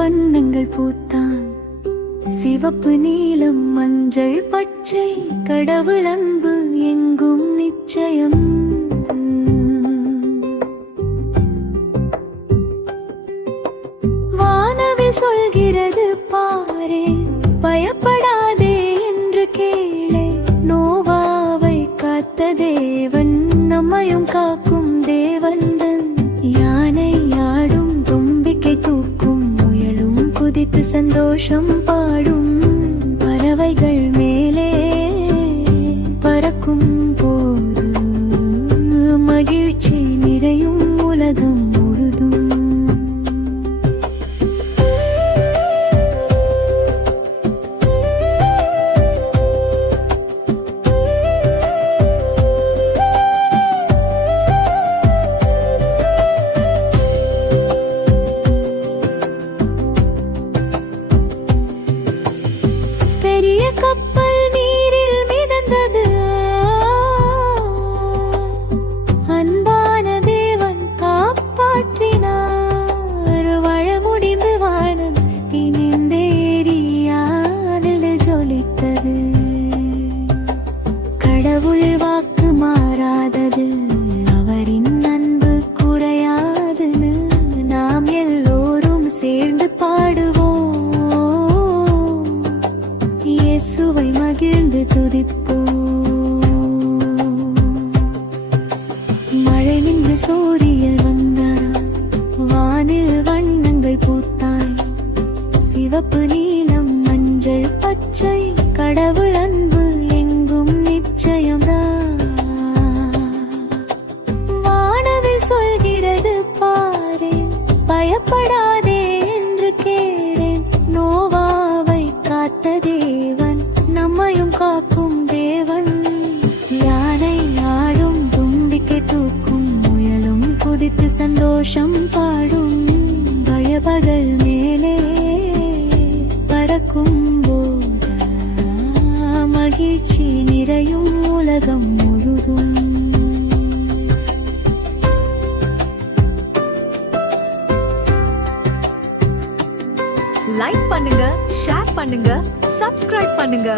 வண்ணங்கள் பூத்தான். சிவப்பு, நீலம், மஞ்சள், பச்சை, கடவுள் அன்பு எங்கும் நிச்சயம். வானவில் சொல்கிறது பாரே, பயப்படாதே என்று கேளே. நோவாவை காத்த தேவன் நம்மையும் காக்கும் தேவந்தன். யானை ஆடும், தும்பிக்கை தூக்கும், முயலும் குதித்து சந்தோஷம் பாடும். பறவைகள் மேலே பறக்கும் போது மகிழ்ச்சி நிறையும் உலகம் முழுதும். பெரிய கப்பல் நீரில் மிதந்தது. அன்பான தேவன் காப்பாற்றினார். வாழ முடிந்து வானம் இனிந்தேறியாதில் ஜொலித்தது. கடவுள் வாக்கு மாறாதது, அவரின் அன்பு குறையாதுன்னு நாம் எல்லோரும் சேர்ந்து பாடுவோம். இயேசுவை மகிழ்ந்து துதிப்போம். மழை நின்று சூரியன் வந்தாராம். வானில் வண்ணங்கள் பூத்தாய். சிவப்பு, நீலம், மஞ்சள், பச்சை, கடவுள் அன்பு எங்கும் நிச்சயம்தான். வானவில் சொல்கிறது பாரே, பயப்படாதே என்று கேளேன். நோவாவை காத்த தேவன் நம்மையும் காக்கும் தேவன். யானை ஆடும், தும்பிக்கை தூக்கும், முயலும் குதித்து சந்தோஷம் பாடும். பயபகல் மேலே பறக்கும் போது மகிழ்ச்சி நிறையும் உலகம் முழுதும். லைக் பண்ணுங்க, ஷேர் பண்ணுங்க, சப்ஸ்கிரைப் பண்ணுங்க.